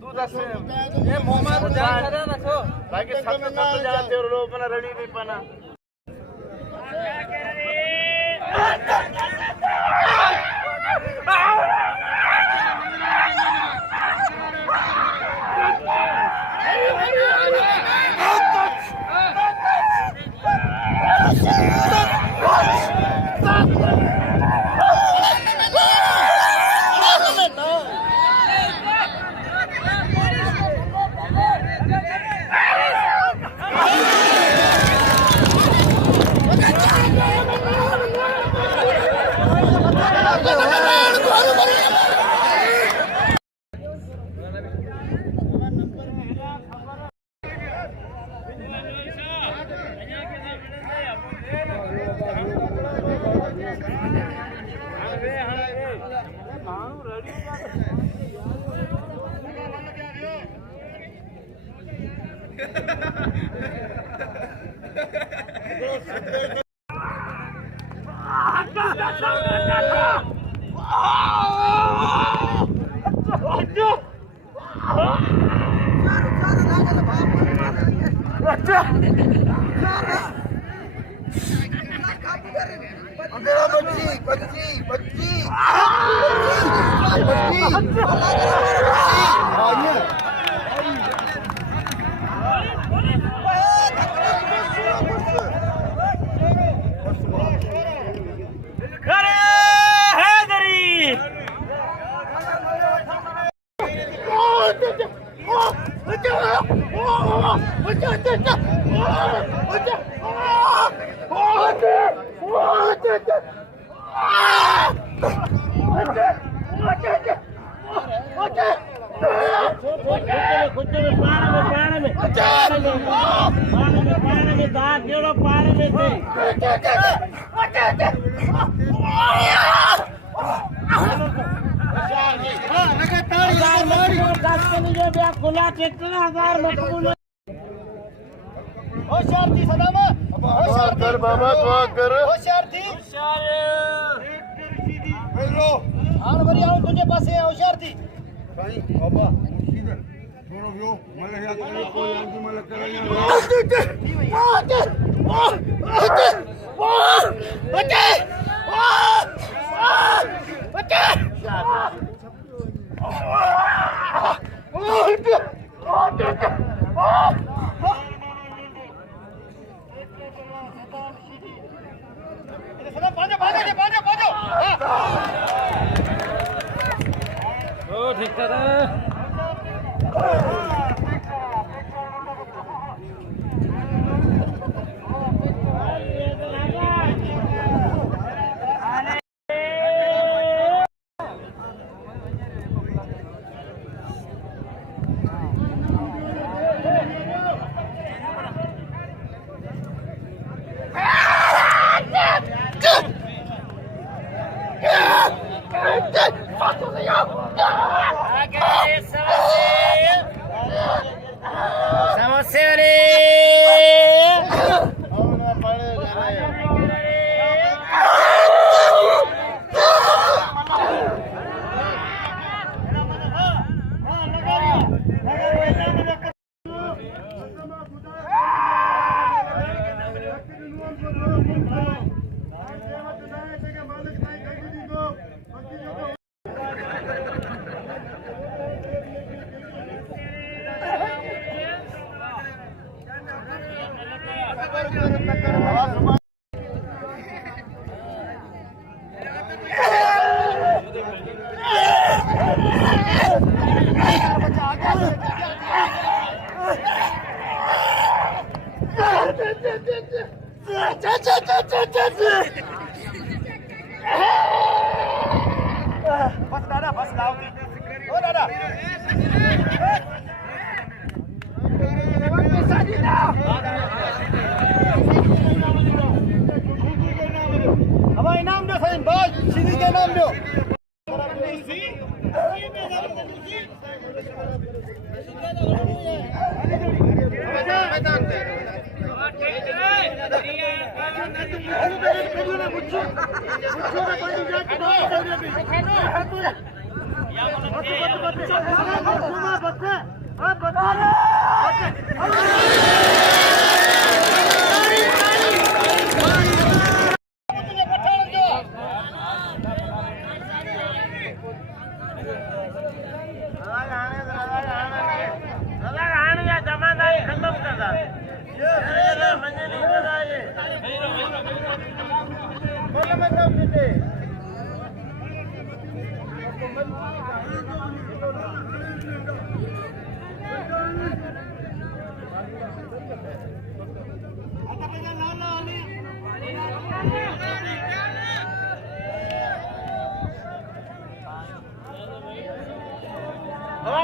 तू दस ये मोहम्मद जान करे ना छो बाकी सब जाते और लोग अपना रेडी नहीं पना बाबा दुआ कर होशियार थी हेलो हां भरी आओ तुझे पासे होशियार थी भाई बाबा छोड़ो यो मले या कोई आंटी मले करेंगे ठीक है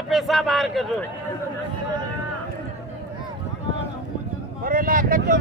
पैसा बाहर के जो करेला कच्चो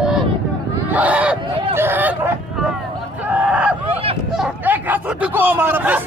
Yeah. एक सुट को हमारा बस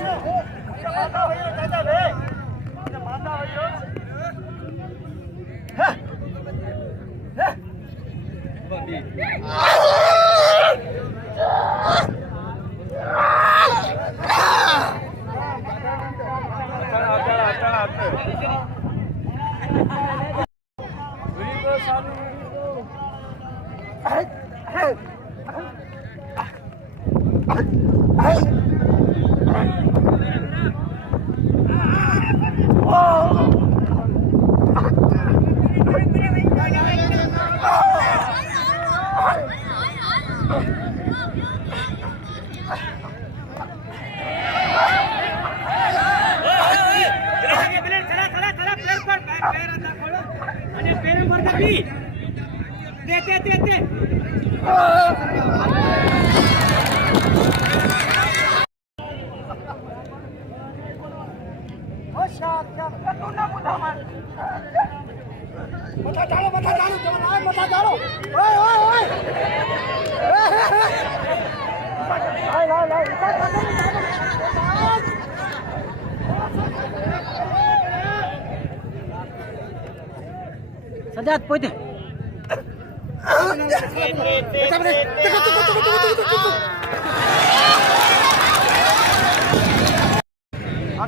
सजाद पोते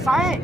साईं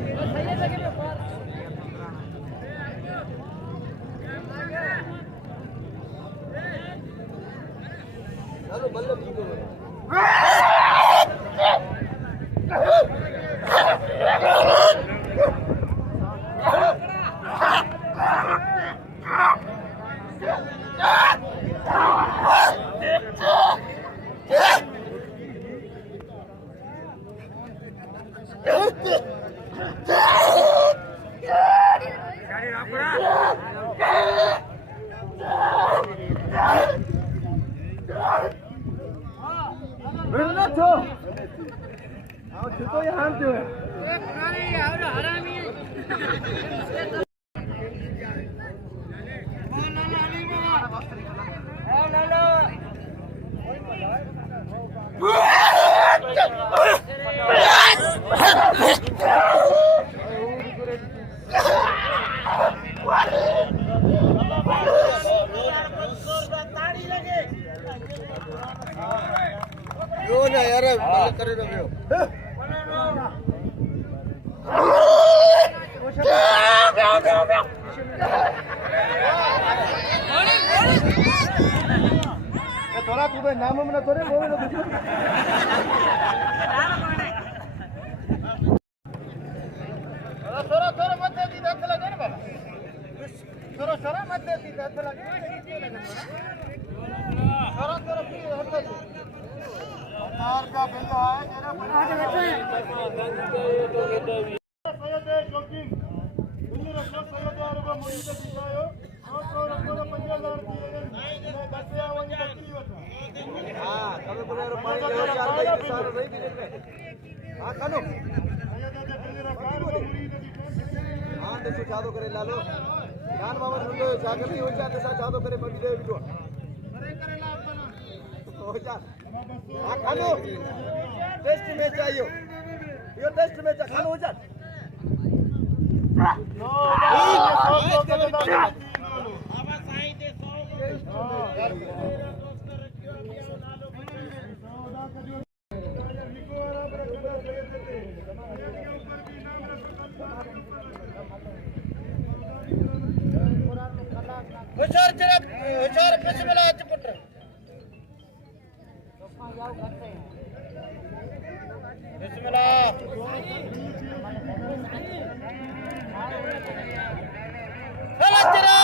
थोड़ा तुम्हें नाम में थोड़े बोले थोड़ा थोड़ा मत देती हाथ लगे ना बाबा थोड़ा थोड़ा मत देती हाथ लगे थोड़ा थोड़ा फ्री हाथ लगे अनार का बिल्ला है मेरा सैयद जोकिन दुनिया रखो सैयद और को मुझे दिखायो और थोड़ा 50,000 दिए मैं बसे आवांगी बकरी वठा हां તમે બોલે પાણી લેવા ચાર ભાઈ સારું નહીં દિલે में हां कानो हां देखो जादो करे लालो ज्ञान बाबा रुंडो जागृति हो जाते सा जादो करे बगी दे बिटो करे ला अपना हो जा हां कानो टेस्ट मैच आयो यो टेस्ट मैच खानो हो जा नो बाबा साईं दे 100 हजार पैसे मिला अच्छे पुत्र बिस्मिल्लाह चला तेरा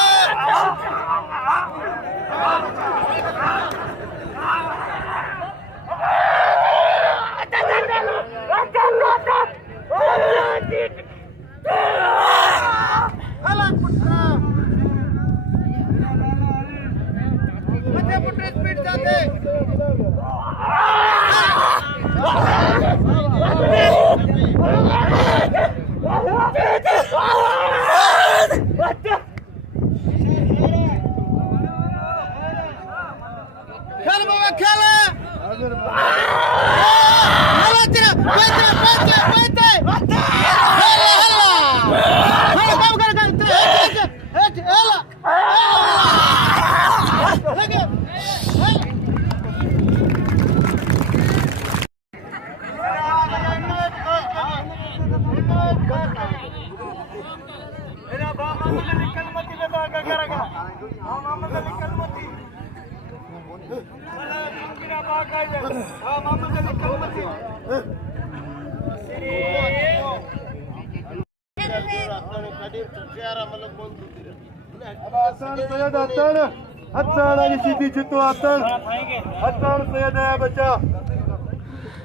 हत्तान की सीधी चित्तो हत्तान सैयद है बच्चा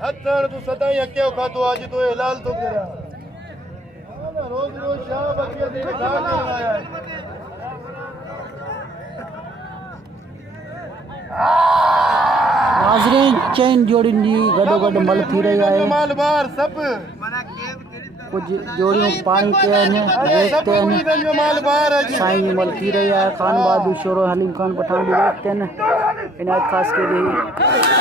हत्तान तू सदा ही हक्के खातो आज तो हिलाल तो करा रोज रोज शाह बच्चे दी गाल करना है नाज़रीन चैन जोड़ी गडो गड मल थी रही है माल बार सब कुछ जोड़ियों पानी के देखते हैं साईं मल थी रही है खान बहादुर शोरो हलीम खान पठान भी देखते हैं इनायत खास के लिए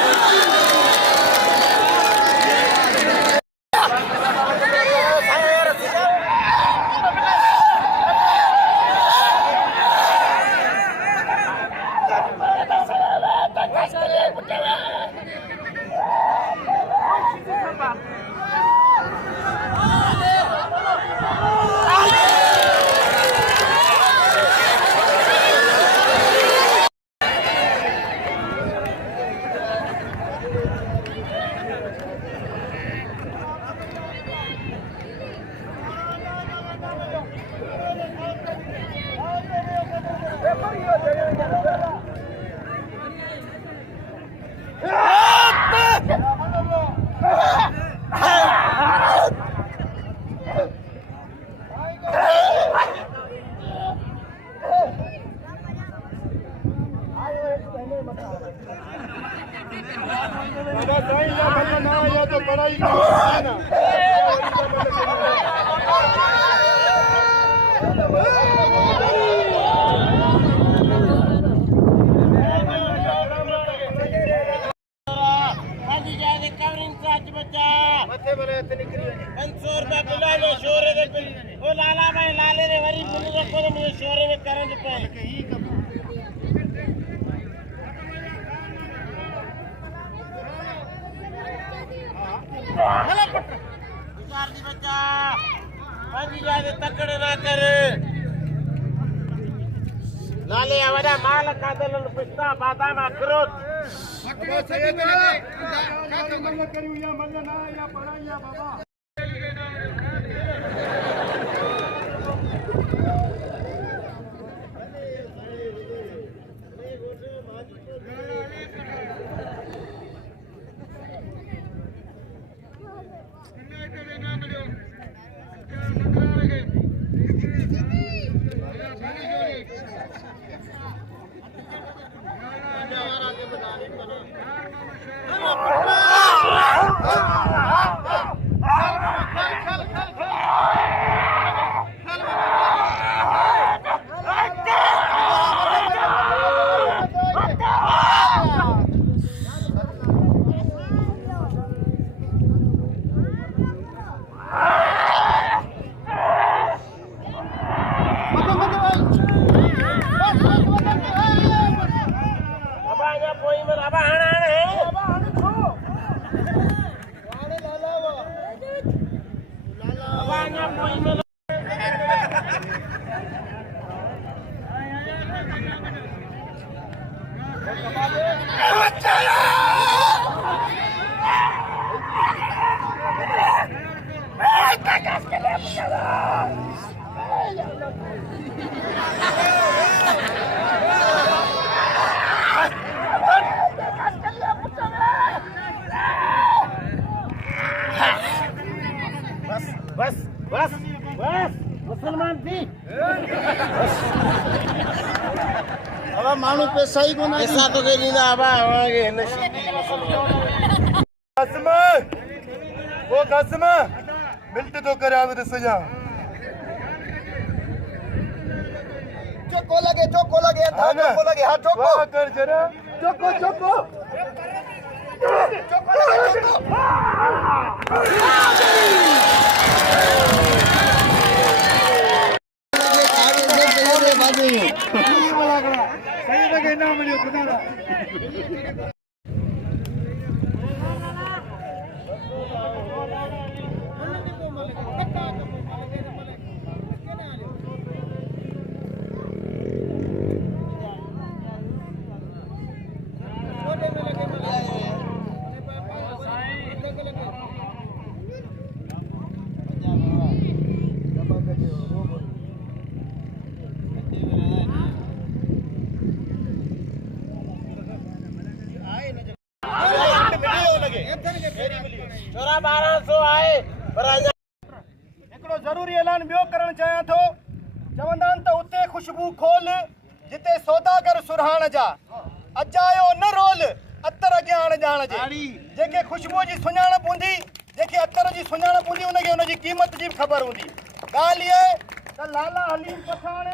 नाले वडा माल कादलन पिस्ता बादाम अखरोट करियो या मल ना या पढ़ाइया बाबा बस मुसलमान थी अब मानू पैसा ही कोना पैसा तो के लीना अब आवांगे नशीदी मुसलमान कसम मिलते तो करे आवे तो सजा चोको लगे था चोको लगे हां चोको वाह कर जरा चोको चोको चोको लगे चोको सही लगे ना मिलियो खुदा चोरा 1200 आहे पर अञा हिकिड़ो ज़रूरी ऐलान ॿियो करणु चाहियां थो चवंदा आहिनि त उते ख़ुशबू खोल जिते सौदागर सुरहाण जा अजायो न रोल अतर अॻियां आण ॼाण जे जेके ख़ुशबू जी सुञाणप हूंदी जेके अतर जी सुञाणप हूंदी उनखे उनजी क़ीमत जी ख़बर हूंदी ॻाल्हि इहा त लाला हलीम पठान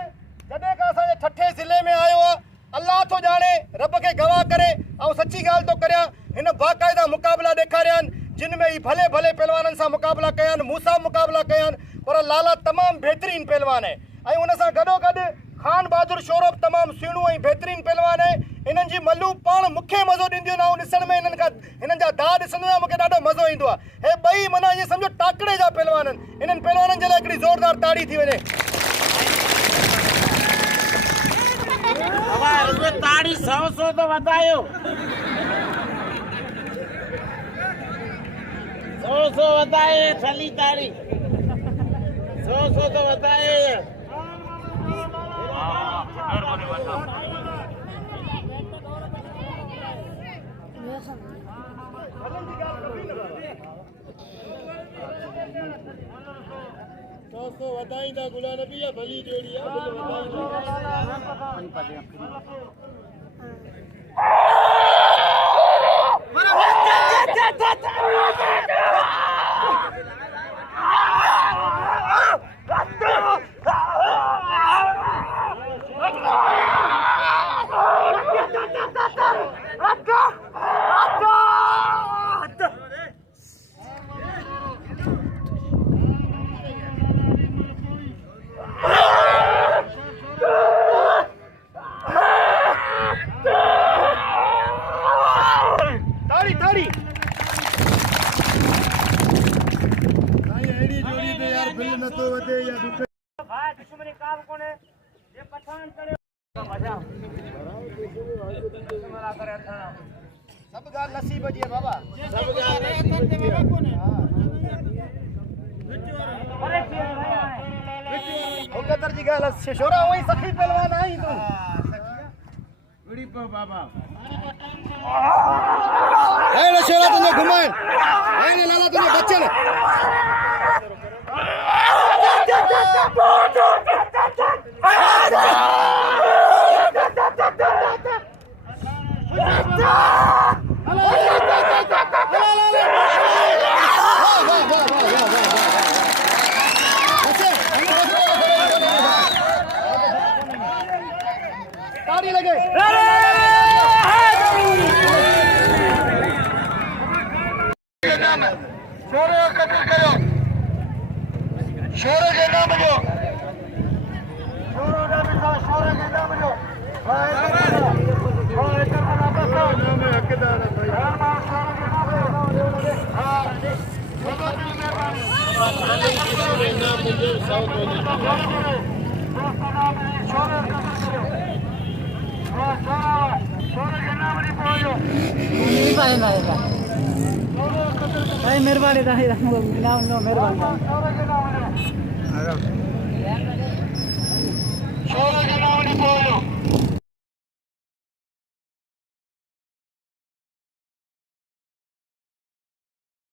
जॾहिं खां असांजे ठठे ज़िले में आयो आहे अल्लाह थो ॼाणे रब खे गवाह करे ऐं सची ॻाल्हि थो करियां हिन बाक़ाइदा मुक़ाबला ॾेखारिया आहिनि जिन में ई भले भले पहलवाननि सां मुक़ाबला कया आहिनि मूंसां मुक़ाबला कया आहिनि पर लाला तमामु बहितरीनु पहलवान आहे ऐं उन सां गॾोगॾु खान बहादुर शोरो बि तमामु सुहिणो ऐं बहितरीनु पहलवान आहे इन्हनि जी मल्लू पाण मूंखे मज़ो ॾींदियूं आहिनि ऐं ॾिसण में हिननि जा दाउ ॾिसंदो आहियां मूंखे ॾाढो मज़ो ईंदो आहे हे ॿई माना ईअं सम्झो टाकड़े जा पहलवान आहिनि इन्हनि पहलवाननि जे लाइ हिकिड़ी ज़ोरदार ताड़ी थी वञे ताड़ी 100 तो वधायो 100 वधाए थली ताड़ी 100 तो वधाए वधाईंदा गुला नबी आहे भली जोड़ी आहे सब गाल नसीब जी है बाबा सब गाल मुकद्दर जी गाल शोरा वही सखी पहलवान आई तू उड़ी पे बाबा ए ना शोरा तुझे घुमाए ए ने लाला तुझे बच्चन शोरो के नाम जो शोरो का मिसा शोरो के नाम जो भाई नाम है हकदार है भाई हां नाम मुझे साउथ होने शोरो के नाम नहीं पहुंचो नहीं पाएगा भाई मेहरबानी नाम नो मेहरबानी